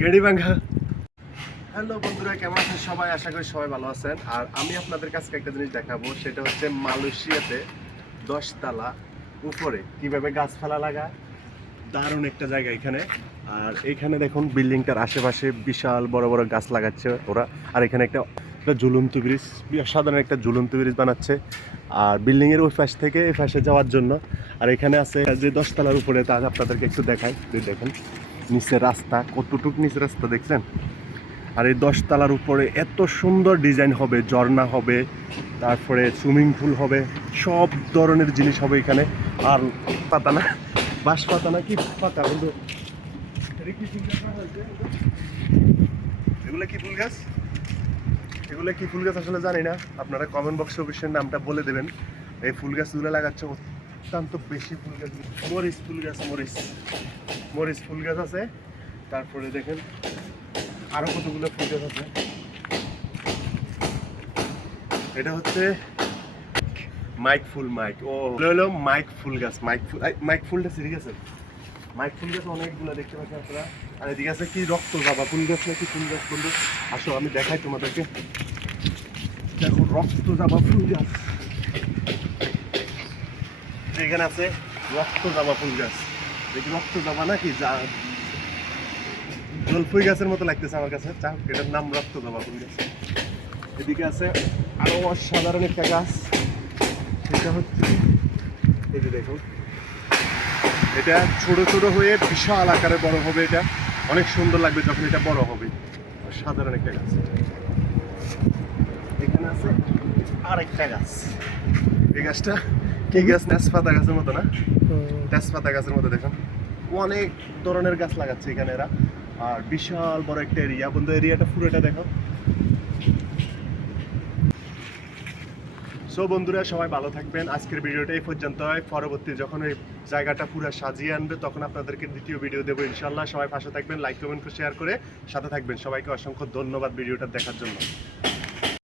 গেড়ি ভাঙ্গা হ্যালো বন্ধুরা, কেমন আছেন সবাই? আশা করি সবাই ভালো আছেন। আর আমি আপনাদের কাছে একটা জিনিস দেখাবো, সেটা হচ্ছে মালয়েশিয়াতে দশতলা উপরে কীভাবে গাছপালা লাগায়। দারুণ একটা জায়গা এখানে। আর এখানে দেখুন, বিল্ডিংটার আশেপাশে বিশাল বড় বড় গাছ লাগাচ্ছে ওরা। আর এখানে একটা একটা ঝুলন্ত ব্রিজ, সাধারণ একটা ঝুলন্ত ব্রিজ বানাচ্ছে। আর বিল্ডিং এর ওই পাশ থেকে এই পাশে যাওয়ার জন্য। আর এখানে আছে যে দশতলার উপরে, তা আপনাদেরকে একটু দেখাই। দেখেন। নিচের রাস্তা, কতটুক নিচের রাস্তা দেখছেন? আর এই দশতলার উপরে এত সুন্দর ডিজাইন হবে, ঝর্ণা হবে, তারপরে সুইমিং পুল হবে, সব ধরনের জিনিস হবে এখানে। আর পাতা না, বাঁশ পাতা না কি পাতা বন্ধু? এগুলো কি ফুল গাছ? এগুলো কি ফুল গাছ আসলে জানি না। আপনারা কমেন্ট বক্সে অবশ্যই নামটা বলে দেবেন। এই ফুল গাছগুলো লাগাচ্ছে অত্যন্ত বেশি ফুল গাছ মরিচ ফুল গাছ, মরিচ। মরিচ ফুল গাছ আছে। তারপরে দেখেন, আরও কতগুলো ফুল গাছ আছে। এটা হচ্ছে মাইক ফুল, মাইক। ও হলো মাইক ফুল গাছ, মাইক ফুল। মাইক ফুলটা সিরিজ আছে? মাইক ফুল গাছ অনেকগুলো দেখতে পাচ্ছেন আপনারা। আর এদিকে আছে কি রক্ত বাবা, ফুল গাছ নাকি ফুল গাছ বন্ধু? আসো, আমি দেখাই তোমাদেরকে। দেখো, রক্ত জাবা ফুল গাছ। এখানে আছে রক্ত জাবা ফুল গাছ। দেখি রক্ত জাবা নাকি যা জলফুই গাছের মতো লাগতেছে আমার কাছে। এটার নাম রক্ত জাবা ফুল গাছ। এদিকে আছে আরও অসাধারণ একটা গাছ। সেটা হচ্ছে এই যে দেখুন। এটা ছোট ছোট হয়ে বিশাল আকারে বড় হবে এটা। অনেক সুন্দর লাগবে যখন এটা বড় হবে। সাধারণ একটা গাছ। এখানে আছে আরেকটা গাছ। এই গাছটা কি গাছ? তেজপাতা গাছের মতো না? তেজপাতা গাছের মতো দেখুন। অনেক ধরনের গাছ লাগাচ্ছে এখানে এরা। আর বিশাল বড় একটা এরিয়া বন্ধু এরিয়াটা পুরোটা দেখো। সো বন্ধুরা সবাই ভালো থাকবেন। আজকের ভিডিওটা এই পর্যন্ত হয় পরবর্তী যখন এই জায়গাটা পুরো সাজিয়ে আনবে তখন আপনাদেরকে দ্বিতীয় ভিডিও দেবো ইনশাল্লাহ সবাই পাশে থাকবেন লাইক কমেন্ট শেয়ার করে সাথে থাকবেন। সবাইকে অসংখ্য ধন্যবাদ ভিডিওটা দেখার জন্য।